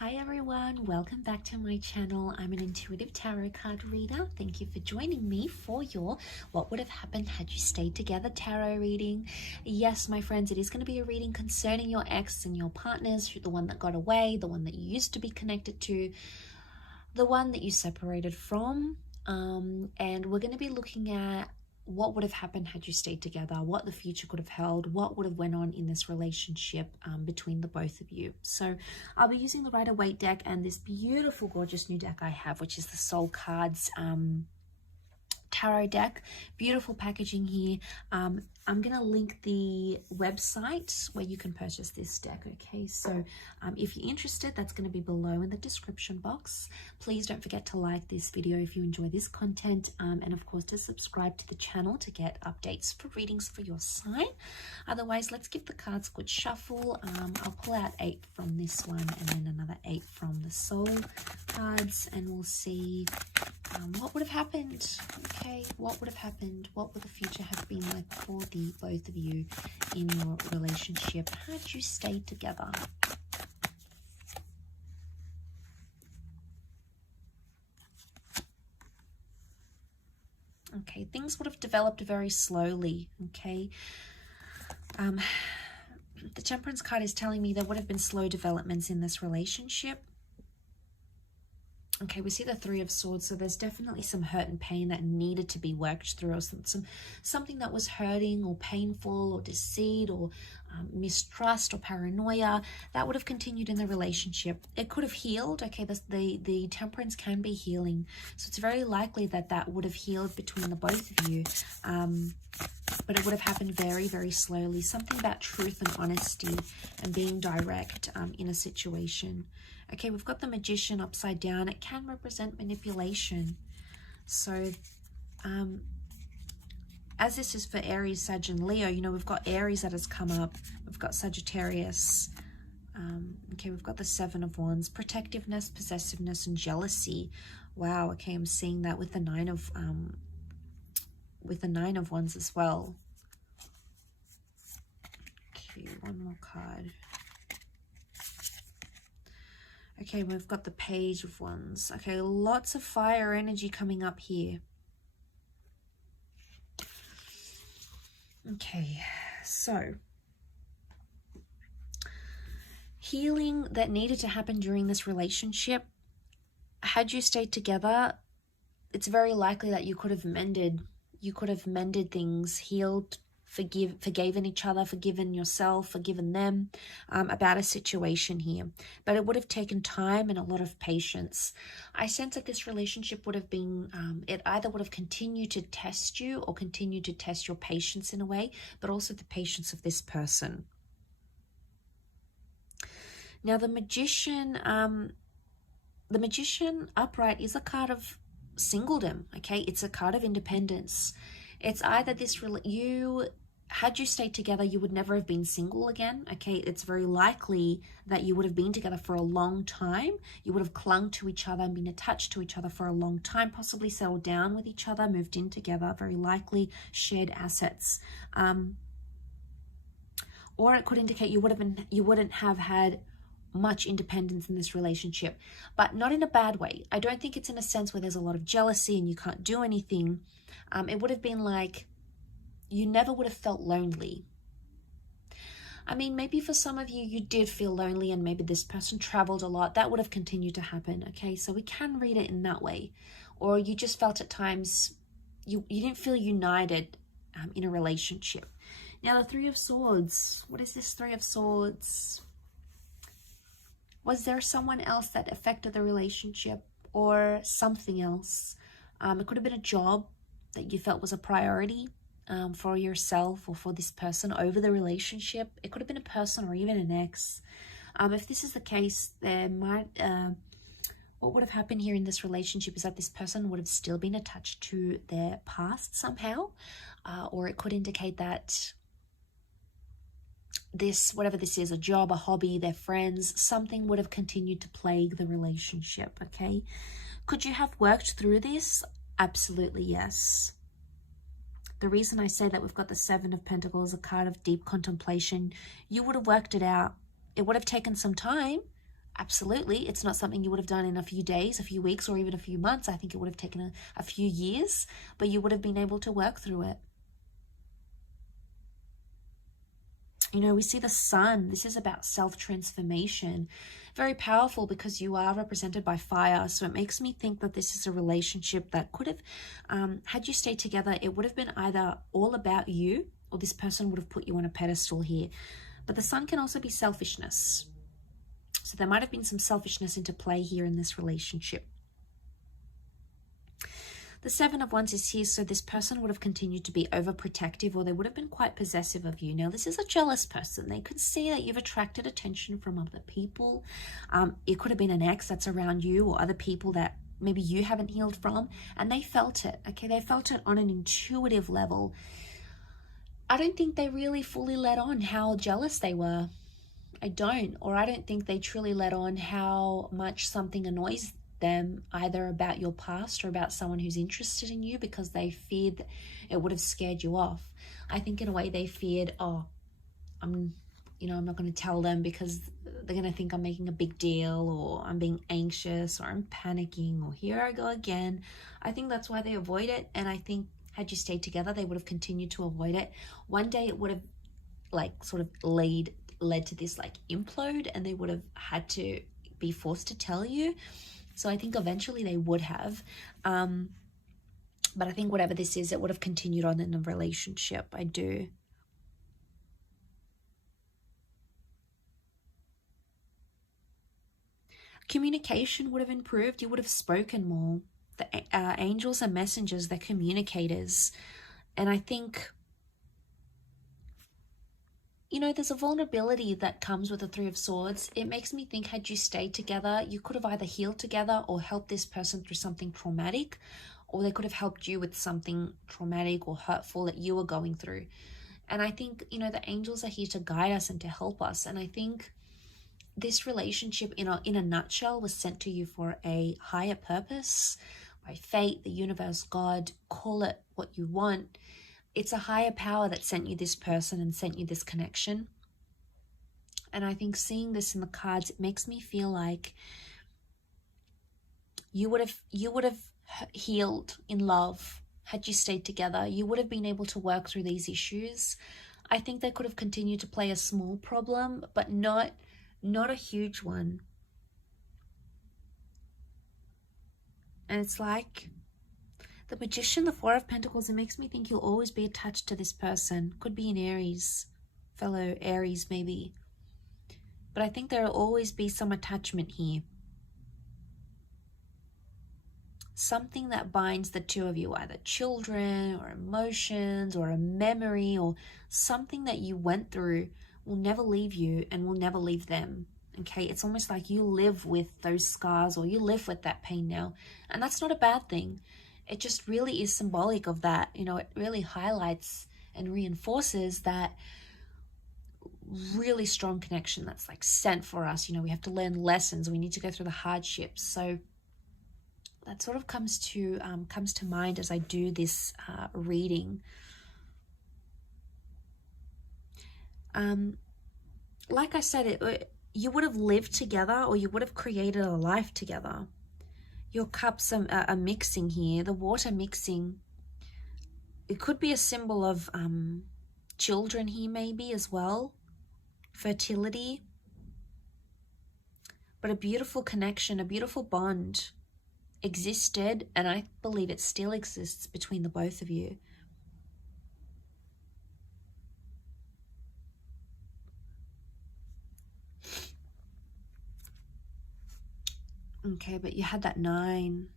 Hi everyone, welcome back to my channel. I'm an intuitive tarot card reader. Thank you for joining me for your What Would Have Happened Had You Stayed Together tarot reading. Yes, my friends, it is going to be a reading concerning your ex and your partners, the one that got away, the one that you used to be connected to, the one that you separated from. And we're going to be looking at what would have happened had you stayed together, what the future could have held, what would have went on in this relationship between the both of you. So I'll be using the Rider-Waite deck and this beautiful, gorgeous new deck I have, which is the Soul Cards tarot deck. Beautiful packaging here. I'm going to link the website where you can purchase this deck, okay? So if you're interested, that's going to be below in the description box. Please don't forget to like this video if you enjoy this content, and of course to subscribe to the channel to get updates for readings for your sign. Otherwise, let's give the cards a good shuffle. I'll pull out 8 from this one and then another 8 from the Soul cards, and we'll see what would have happened. Okay, what would have happened? What would the future have been like for the both of you in your relationship had you stayed together? Okay, things would have developed very slowly. Okay, the Temperance card is telling me there would have been slow developments in this relationship. Okay, we see the Three of Swords, so there's definitely some hurt and pain that needed to be worked through, or something that was hurting or painful or deceit or mistrust or paranoia that would have continued in the relationship. It could have healed. Okay, the Temperance can be healing, so it's very likely that that would have healed between the both of you, but it would have happened very, very slowly. Something about truth and honesty and being direct in a situation. Okay, we've got the Magician upside down. It can represent manipulation. So, as this is for Aries, Sag, and Leo, you know, we've got Aries that has come up. We've got Sagittarius. Okay, we've got the Seven of Wands. Protectiveness, possessiveness, and jealousy. Wow, okay, I'm seeing that with the Nine of Wands as well. Okay, one more card. Okay, we've got the Page of Wands. Okay, lots of fire energy coming up here. Okay, so healing that needed to happen during this relationship. Had you stayed together, it's very likely that you could have mended things, healed, forgiven each other, forgiven yourself, forgiven them about a situation here. But it would have taken time and a lot of patience. I sense that this relationship would have been, it either would have continued to test you or continued to test your patience in a way, but also the patience of this person. Now the Magician upright is a card of singledom, okay? It's a card of independence. It's either had you stayed together, you would never have been single again, okay? It's very likely that you would have been together for a long time. You would have clung to each other and been attached to each other for a long time, possibly settled down with each other, moved in together, very likely shared assets. Or it could indicate you wouldn't have had much independence in this relationship, but not in a bad way. I don't think it's in a sense where there's a lot of jealousy and you can't do anything. It would have been like you never would have felt lonely. I mean, maybe for some of you, you did feel lonely and maybe this person traveled a lot. That would have continued to happen, okay? So we can read it in that way. Or you just felt at times you didn't feel united in a relationship. Now, the Three of Swords. What is this Three of Swords? Was there someone else that affected the relationship or something else? It could have been a job that you felt was a priority for yourself or for this person over the relationship. It could have been a person or even an ex. If this is the case, there might what would have happened here in this relationship is that this person would have still been attached to their past somehow, or it could indicate that this, whatever this is, a job, a hobby, their friends, something would have continued to plague the relationship, okay? Could you have worked through this? Absolutely, yes. The reason I say that we've got the Seven of Pentacles, a card of deep contemplation, you would have worked it out. It would have taken some time, Absolutely. It's not something you would have done in a few days, a few weeks, or even a few months. I think it would have taken a few years, but you would have been able to work through it. You know, we see the sun. This is about self-transformation. Very powerful because you are represented by fire. So it makes me think that this is a relationship that could have, had you stayed together, it would have been either all about you or this person would have put you on a pedestal here. But the sun can also be selfishness. So there might have been some selfishness into play here in this relationship. The Seven of Wands is here, so this person would have continued to be overprotective, or they would have been quite possessive of you. Now, this is a jealous person. They could see that you've attracted attention from other people. It could have been an ex that's around you or other people that maybe you haven't healed from, and they felt it, okay? They felt it on an intuitive level. I don't think they really fully let on how jealous they were. I don't think they truly let on how much something annoys them, either about your past or about someone who's interested in you, because they feared that it would have scared you off. I think in a way they feared, oh, I'm not going to tell them because they're going to think I'm making a big deal, or I'm being anxious, or I'm panicking, or here I go again. I think that's why they avoid it. And I think had you stayed together, they would have continued to avoid it. One day it would have sort of led to this implode, and they would have had to be forced to tell you. So I think eventually they would have. But I think whatever this is, it would have continued on in a relationship. I do. Communication would have improved. You would have spoken more. The angels are messengers. They're communicators. And I think, there's a vulnerability that comes with the Three of Swords. It makes me think, had you stayed together, you could have either healed together or helped this person through something traumatic, or they could have helped you with something traumatic or hurtful that you were going through. And I think, the angels are here to guide us and to help us. And I think this relationship, in a nutshell, was sent to you for a higher purpose, by fate, the universe, God, call it what you want. It's a higher power that sent you this person and sent you this connection. And I think seeing this in the cards, it makes me feel like you would have healed in love had you stayed together. You would have been able to work through these issues. I think they could have continued to play a small problem, but not a huge one. And it's like the Magician, the Four of Pentacles, it makes me think you'll always be attached to this person. Could be an Aries, fellow Aries maybe. But I think there will always be some attachment here. Something that binds the two of you, either children or emotions or a memory or something that you went through, will never leave you and will never leave them. Okay, it's almost like you live with those scars, or you live with that pain now. And that's not a bad thing. It just really is symbolic of that. It really highlights and reinforces that really strong connection that's sent for us. We have to learn lessons. We need to go through the hardships. So that sort of comes to mind as I do this reading. Like I said, you would have lived together, or you would have created a life together. Your cups are mixing here, the water mixing. It could be a symbol of children here maybe as well, fertility. But a beautiful connection, a beautiful bond existed, and I believe it still exists between the both of you. Okay, but you had that Nine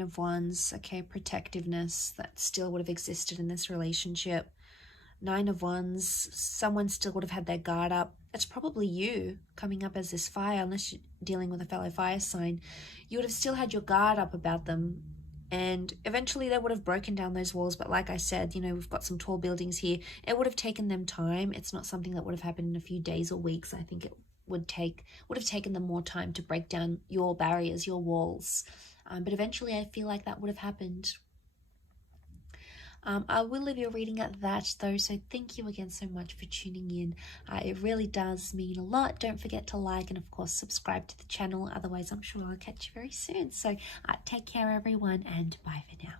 of Wands. Okay, protectiveness that still would have existed in this relationship. Nine of Wands, someone still would have had their guard up. It's probably you coming up as this fire, unless you're dealing with a fellow fire sign. You would have still had your guard up about them, and eventually they would have broken down those walls. But like I said, we've got some tall buildings here. It would have taken them time. It's not something that would have happened in a few days or weeks. I think it would have taken them more time to break down your barriers, your walls. But eventually I feel like that would have happened. I will leave your reading at that though, so thank you again so much for tuning in. It really does mean a lot. Don't forget to like and of course subscribe to the channel, otherwise I'm sure I'll catch you very soon. So take care everyone, and bye for now.